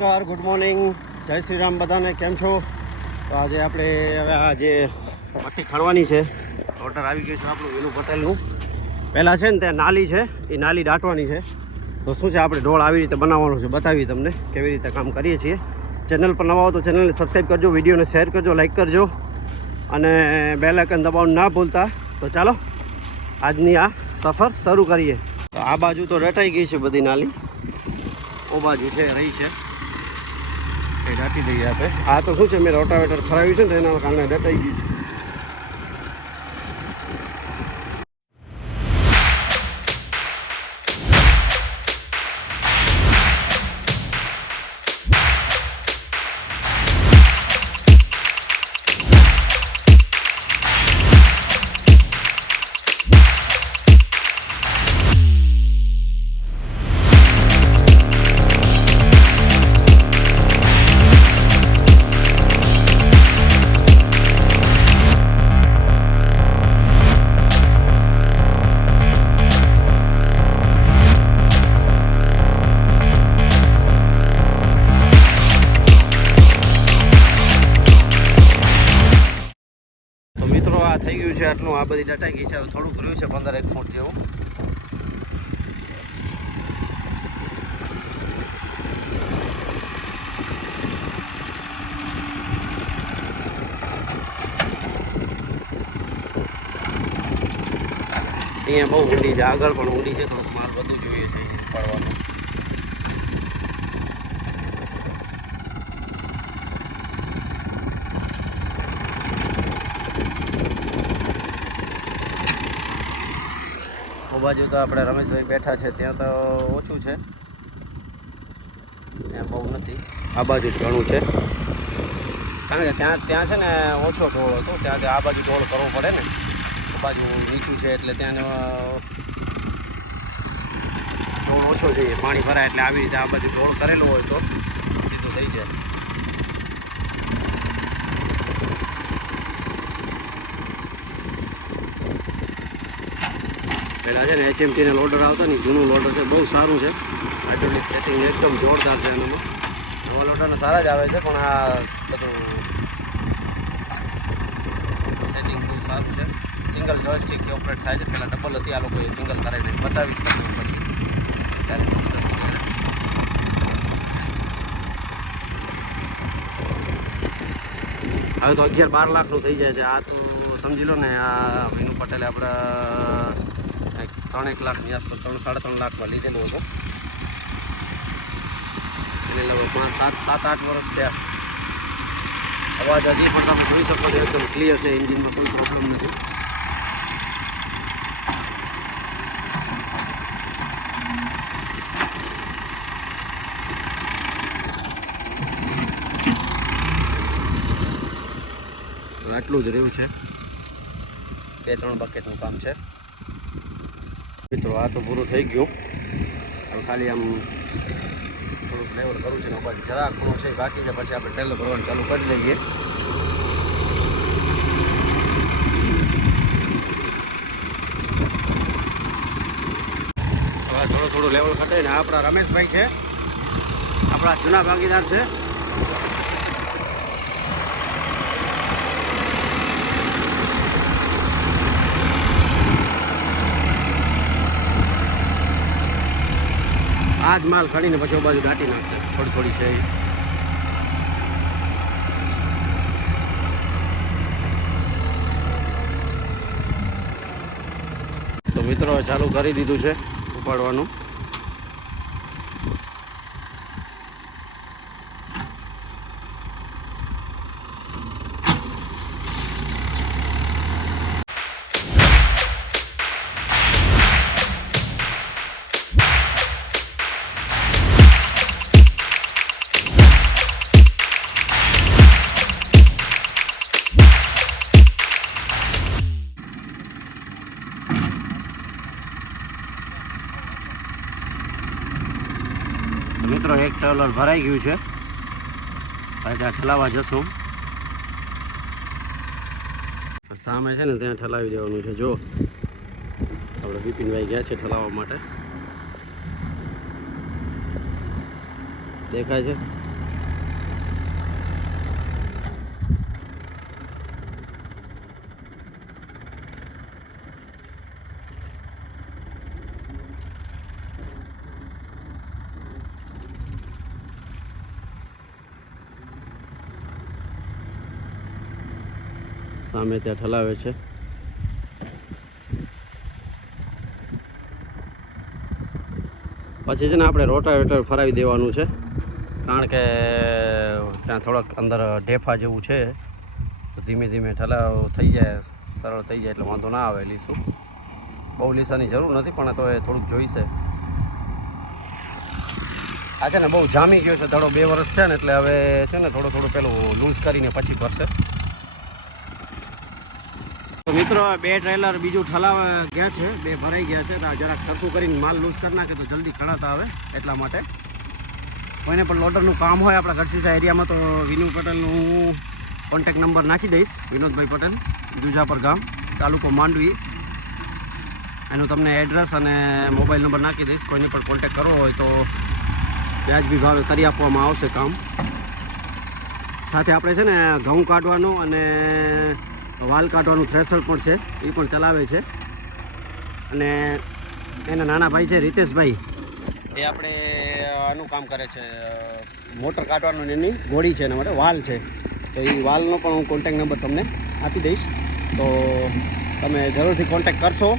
નમસ્કાર, good morning, જય શ્રી રામ બધાને. કેમ છો? તો આજે આપણે હવે આ જે પટ્ટી ખણવાની છે, ઓર્ડર આવી ગયું છે આપણું વિનુ પટેલનું. પહેલાં છે ને ત્યાં નાલી છે, એ નાલી દાટવાની છે. તો શું છે, આપણે ઢોળ આવી રીતે બનાવવાનું છે, બતાવીએ તમને કેવી રીતે કામ કરીએ છીએ. ચેનલ પર નવા હો તો ચેનલને સબસ્ક્રાઈબ કરજો, વિડીયોને શેર કરજો, લાઈક કરજો અને બેલ આઇકન દબાવવાનું ના ભૂલતા. તો ચાલો આજની આ સફર શરૂ કરીએ. તો આ બાજુ તો રટાઈ ગઈ છે બધી નાલી, ઓ બાજુ છે રહી છે એ દાટી દઈએ આપણે. આ તો શું છે, મેં રોટાવેટર ફરાવ્યું છે ને એના કારણે દટાઈ ગઈ છે. આ થઈ ગયું છે આટલું, આ બધી ડટાઈ ગઈ છે. હવે થોડું કર્યું છે 15-1 ફૂટ જેવું. અહીંયા બહુ ઊંડી છે, આગળ પણ ઊંડી છે, થોડુંક માલ વધુ જોઈએ છે ઉપાડવાનું. બાજુ તો આપણે રમેશભાઈ બેઠા છે, ત્યાં તો ઓછું છે, ત્યાં બહુ નથી. આ બાજુ જ ઘણું છે, કારણ કે ત્યાં છે ને ઓછો ઢોળ હતો, ત્યાં આ બાજુ ઢોળ કરવો પડે ને. આ બાજુ નીચું છે એટલે ત્યાં ઢોળ ઓછો જોઈએ, પાણી ભરાય એટલે આવી રીતે આ બાજુ ઢોળ કરેલો હોય તો સીધું થઈ જાય. પહેલાં છે ને HMTના લોડર આવતા ને, જૂનું લોડર છે, બહુ સારું છે. હાઇડ્રોલિક સેટિંગ એકદમ જોરદાર છે એનામાં. નવા લોડરના સારા જ આવે છે, પણ આ બધું સેટિંગ બહુ સારું છે. સિંગલ જોયસ્ટિકથી ઓપરેટ થાય છે. પહેલાં ડબલ હતી, આ લોકોએ સિંગલ કરાવીને 25 પછી ત્યારે હવે તો 11-12 લાખનું થઈ જાય છે. આ તો સમજી લો ને, આ વિનુ પટેલે આપણા 3-1 લાખની આસપાસ, 3-3.5 લાખમાં લીધેલું હતું. એટલે લગભગ 5-7-8 વર્ષ થયા. અવાજ હજી પણ તમે જોઈ શકો છો, એકદમ ક્લિયર છે, એન્જિનમાં કોઈ પ્રોબ્લેમ નથી. આટલું જ રહ્યું છે, 2-3 બકેટનું કામ છે. મિત્રો આ તો પૂરું થઈ ગયું. હવે ખાલી આમ થોડુંક લેવલ કરવું છે ને, બાકી જરાક ઘણું છે બાકી છે, પછી આપણે ટેલો કરવાનું ચાલુ કરી દઈએ. હવે થોડું લેવલ ઘટે ને. આપણા રમેશભાઈ છે, આપણા જૂના ભાગીદાર છે. આ જ માલ ખણીને પછી બાજુ દાટી નાખશે, થોડી છે. તો મિત્રો ચાલુ કરી દીધું છે ઉપાડવાનું. મિત્રો એક ટ્રોલર ભરાઈ ગયું છે, હવે ત્યાં ઠલાવવા જશું. સામે છે ને ત્યાં ઠલાવી દેવાનું છે. જો આપણે બિપિનભાઈ ગયા છે ઠલાવવા માટે, દેખાય છે. સામે ત્યાં ઠલાવે છે. પછી છે ને આપણે રોટાવેટર ફરાવી દેવાનું છે, કારણ કે ત્યાં થોડોક અંદર ઢેફા જેવું છે. તો ધીમે ધીમે ઠલાવ થઈ જાય, સરળ થઈ જાય એટલે વાંધો ના આવે. લીસું બહુ લીસાની જરૂર નથી, પણ તો એ થોડુંક જોઈશે. આ છે ને બહુ જામી ગયો છે ધડો, 2 વર્ષ થયા ને એટલે હવે છે ને થોડું પેલું લૂઝ કરીને પછી ભરશે. તો મિત્રો 2 ટ્રેલર બીજું ઠલાવા ગયા છે, 2 ભરાઈ ગયા છે. તો આ જરાક સરખું કરીને માલ લૂઝ કરી નાખે તો જલ્દી ખણાતા આવે. એટલા માટે કોઈને પણ લોડરનું કામ હોય આપણા ગઢસીસા એરિયામાં તો વિનુ પટેલનું કોન્ટેક નંબર નાખી દઈશ. વિનોદભાઈ પટેલ, દુજાપર ગામ, તાલુકો માંડવી. એનું તમને એડ્રેસ અને મોબાઈલ નંબર નાખી દઈશ. કોઈને પણ કોન્ટેક કરવો હોય તો વ્યાજબી ભાવે કરી આપવામાં આવશે કામ. સાથે આપણે છે ને ઘઉં કાઢવાનું અને વાલ કાઢવાનું થ્રેશર પણ છે, એ પણ ચલાવે છે. અને એના નાના ભાઈ છે રીતેશભાઈ, એ આપણે આનું કામ કરે છે, મોટર કાઢવાનું. એની ગોળી છે, એના માટે વાલ છે. તો એ વાલનો પણ હું કોન્ટેક નંબર તમને આપી દઈશ. તો તમે જરૂરથી કોન્ટેક કરશો.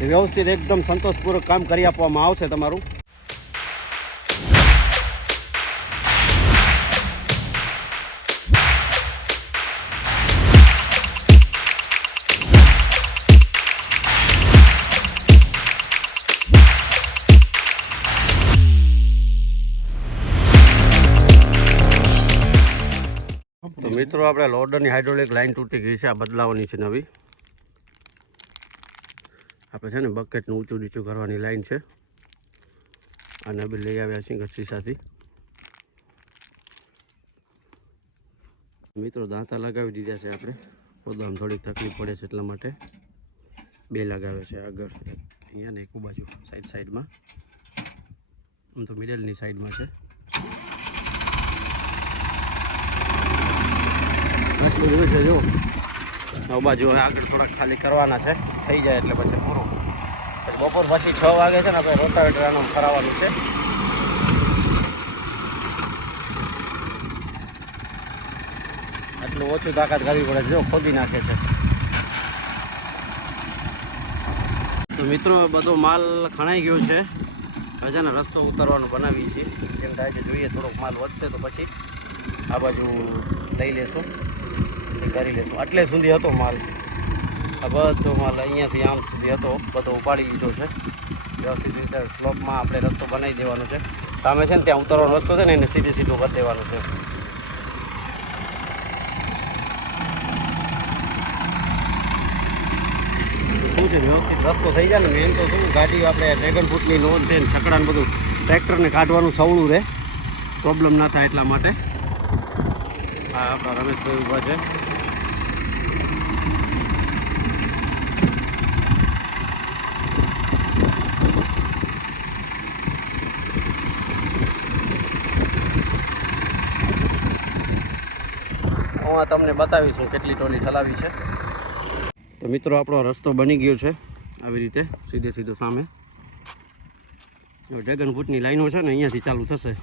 વ્યવસ્થિત એકદમ સંતોષપૂર્વક કામ કરી આપવામાં આવશે તમારું. તો મિત્રો આપણે લોડરની હાઇડ્રોલિક લાઇન તૂટી ગઈ છે, આ બદલાવાની છે નવી. આપણે છે ને બકેટનું ઊંચું નીચું કરવાની લાઈન છે, અને બી લઈ આવ્યા છીએ ગઢસીસાથી. મિત્રો દાંતા લગાવી દીધા છે આપણે, પોદામાં થોડીક તકલીફ પડે છે એટલા માટે 2 લગાવે છે, આગળ અહીંયા ને એક બાજુ સાઈડમાં. આમ તો મિડલની સાઈડમાં છે. આટલું છે જો બાજુ આગળ થોડાક ખાલી કરવાના છે, થઈ જાય એટલે પછી પૂરું. બપોર પછી 6 વાગે છે ને આપણે રોટાવેટર આનું ફરાવવાનું છે. આટલું ઓછું તાકાત કરવી પડે, જો ખોદી નાખે છે. તો મિત્રો બધો માલ ખણાઈ ગયો છે. હવે છે ને રસ્તો ઉતારવાનો બનાવી છીએ. જેમ થાય છે જોઈએ, થોડોક માલ વધશે તો પછી આ બાજુ લઈ લેશું, કરી લેશું. આટલે સુધી હતો માલ, આ બધો માલ અહીંયાથી આમ સુધી હતો, બધો ઉપાડી લીધો છે. વ્યવસ્થિત રીતે સ્લોપમાં આપણે રસ્તો બનાવી દેવાનો છે. સામે છે ને ત્યાં ઉતરવાનો રસ્તો છે ને, એને સીધું કરી દેવાનું છે. શું છે વ્યવસ્થિત રસ્તો થઈ જાય ને, મેન તો શું ગાડી આપણે ડ્રેગન ફ્રૂટની નોંધ થઈને છકડાને બધું ટ્રેક્ટરને કાઢવાનું સવળું રહે, પ્રોબ્લેમ ના થાય એટલા માટે. હા, આપણા રમેશભાઈ ઊભા છે. હું આ તમને બતાવીશું કેટલી ટોલી ચલાવી છે. તો મિત્રો આપણો રસ્તો બની ગયો છે આવી રીતે, સીધો સામે. ડ્રેગન ફ્રૂટની લાઈનો છે ને અહીંયાથી ચાલુ થશે,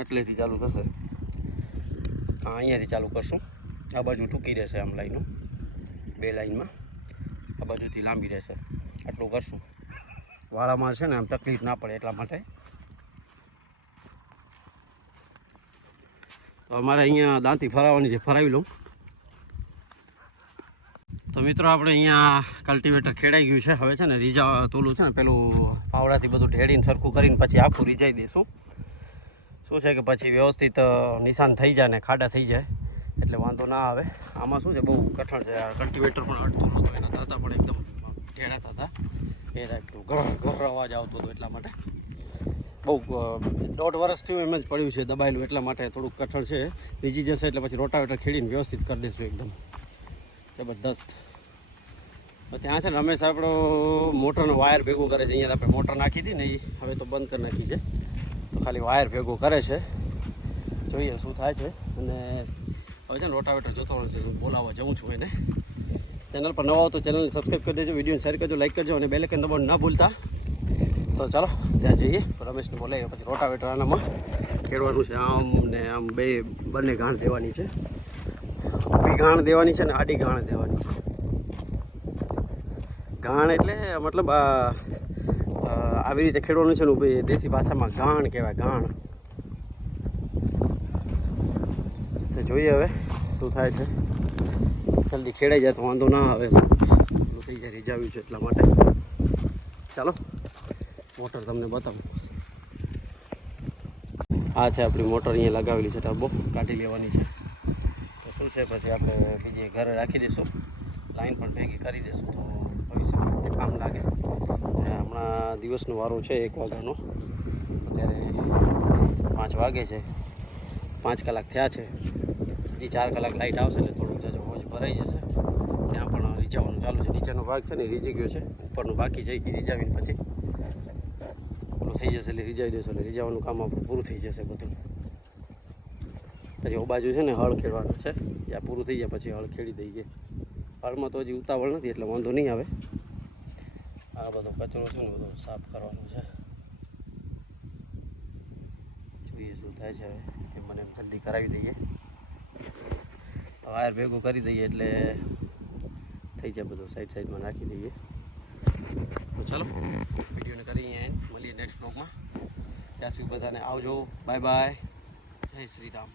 એટલેથી ચાલુ થશે. હા, અહીંયાથી ચાલુ કરશું. આ બાજુ ટૂંકી રહેશે આમ લાઈનો, 2 લાઈનમાં. આ બાજુથી લાંબી રહેશે, આટલું કરશું. વાળામાં છે ને આમ તકલીફ ના પડે એટલા માટે. તો અમારે અહીંયા દાંતી ફરાવવાની છે, ફરાવી લઉં. તો મિત્રો આપણે અહીંયા કલ્ટિવેટર ખેડાઈ ગયું છે. હવે છે ને રીજા તોલું છે ને પેલું પાવડાથી બધું ઢેડીને સરખું કરીને પછી આખું રીજાઈ દઈશું. શું છે કે પછી વ્યવસ્થિત નિશાન થઈ જાય ને ખાડા થઈ જાય એટલે વાંધો ના આવે. આમાં શું છે બહુ કઠણ છે, આ કલ્ટિવેટર પણ અડતું નહોતું, એના દાંતા પણ એકદમ ઢેડાતા હતા. એ ટાઈપનું ઘર અવાજ આવતો હતો એટલા માટે. બહુ 1.5 વર્ષ થયું એમ જ પડ્યું છે દબાયેલું, એટલા માટે થોડુંક કઠણ છે. રીજી જશે એટલે પછી રોટાવેટર ખેડીને વ્યવસ્થિત કરી દઈશું એકદમ જબરદસ્ત. ત્યાં છે ને રમેશ આપણો મોટરનો વાયર ભેગું કરે છે. અહીંયા આપણે મોટર નાખી હતી ને, એ હવે તો બંધ કરી નાખી છે. તો ખાલી વાયર ભેગું કરે છે, જોઈએ શું થાય છે. અને હવે છે ને રોટાવેટર જોતો હોય છે, હું બોલાવવા જાઉં છું એને. ચેનલ પર નવા હો તો ચેનલને સબસ્ક્રાઈબ કરી દેજો, વિડીયોને શેર કરજો, લાઈક કરજો અને બેલ આઇકન દબાવવાનું ના ભૂલતા. તો ચાલો ત્યાં જઈએ, રમેશને બોલાવીએ. પછી રોટાવેટર આનામાં ખેડવાનું છે, આમ ને આમ બંને ગાંઠ દેવાની છે. ઊભી ઘાણ દેવાની છે ને આડી ઘાણ દેવાની છે. ઘાણ એટલે મતલબ આવી રીતે ખેડવાનું છે ને દેશી ભાષામાં ઘાણ કહેવાય, ઘાણ. તો જોઈએ હવે શું થાય છે. જલ્દી ખેડાઈ જાય તો વાંધો ના આવે, પેલું થઈ જાય રીઝાવ્યું છે એટલા માટે. ચાલો મોટર તમને બતાવું. આ છે આપણી મોટર, અહીંયા લગાવેલી છે, ટર્બો કાઢી લેવાની છે. તો શું છે પછી આપણે બીજી ઘરે રાખી દઈશું, લાઈન પણ ભેગી કરી દઈશું તો ભવિષ્યમાં કામ લાગે. હમણાં દિવસનો વારો છે 1 વાગ્યાનો, અત્યારે 5 વાગે છે, 5 કલાક થયા છે. હજી 4 કલાક લાઇટ આવશે એટલે થોડુંક જજો હોજ ભરાઈ જશે. ત્યાં પણ રીઝાવાનું ચાલુ છે. નીચેનો ભાગ છે ને રીઝી ગયો છે, ઉપરનું બાકી છે. એ રીઝાવીને પછી ઓલું થઈ જશે એટલે રીઝાવી દેશો એટલે રીઝાવાનું કામ આપણું પૂરું થઈ જશે બધું. પછી ઓ બાજુ છે ને હળ ખેડવાનું છે, ત્યાં પૂરું થઈ જાય પછી હળ ખેડી દઈએ. હળમાં તો હજી ઉતાવળ નથી એટલે વાંધો નહીં આવે. આ બધો કચરો છે ને બધો સાફ કરવાનો છે. જોઈએ શું થાય છે હવે, કે મને એમ જલ્દી કરાવી દઈએ. વાયર ભેગું કરી દઈએ એટલે થઈ જાય બધું, સાઈડમાં નાખી દઈએ. તો ચાલો વિડીયોને કરી અહીંયા મળીએ નેક્સ્ટ બ્લોગમાં. ત્યાં સુધી બધાને આવજો, બાય બાય, જય શ્રી રામ.